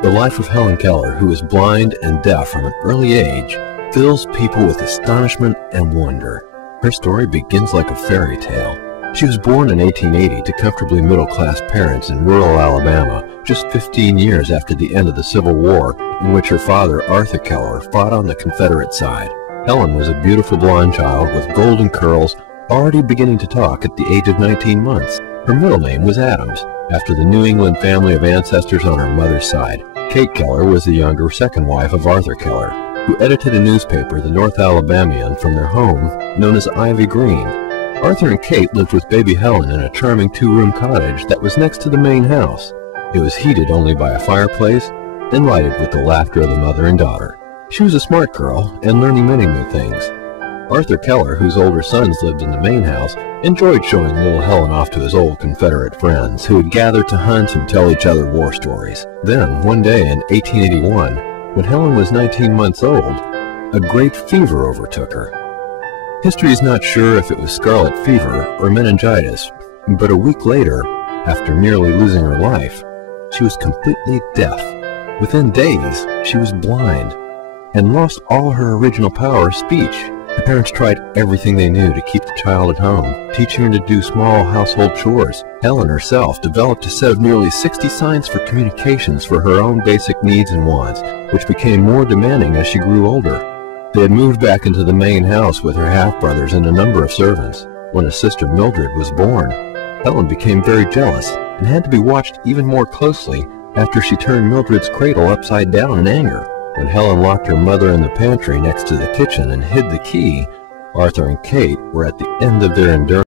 The life of Helen Keller, who was blind and deaf from an early age, fills people with astonishment and wonder. Her story begins like a fairy tale. She was born in 1880 to comfortably middle-class parents in rural Alabama, just 15 years after the end of the Civil War, in which her father, Arthur Keller, fought on the Confederate side. Helen was a beautiful blonde child with golden curls, already beginning to talk at the age of 19 months. Her middle name was Adams, after the New England family of ancestors on her mother's side. Kate Keller was the younger second wife of Arthur Keller, who edited a newspaper, the North Alabamian, from their home, known as Ivy Green. Arthur and Kate lived with baby Helen in a charming two-room cottage that was next to the main house. It was heated only by a fireplace and lighted with the laughter of the mother and daughter. She was a smart girl and learning many new things. Arthur Keller, whose older sons lived in the main house, enjoyed showing little Helen off to his old Confederate friends, who would gather to hunt and tell each other war stories. Then, one day in 1881, when Helen was 19 months old, a great fever overtook her. History is not sure if it was scarlet fever or meningitis, but a week later, after nearly losing her life, she was completely deaf. Within days, she was blind and lost all her original power of speech. The parents tried everything they knew to keep the child at home, teaching her to do small household chores. Helen herself developed a set of nearly 60 signs for communications for her own basic needs and wants, which became more demanding as she grew older. They had moved back into the main house with her half-brothers and a number of servants. When a sister, Mildred, was born, Helen became very jealous and had to be watched even more closely after she turned Mildred's cradle upside down in anger. When Helen locked her mother in the pantry next to the kitchen and hid the key, Arthur and Kate were at the end of their endurance.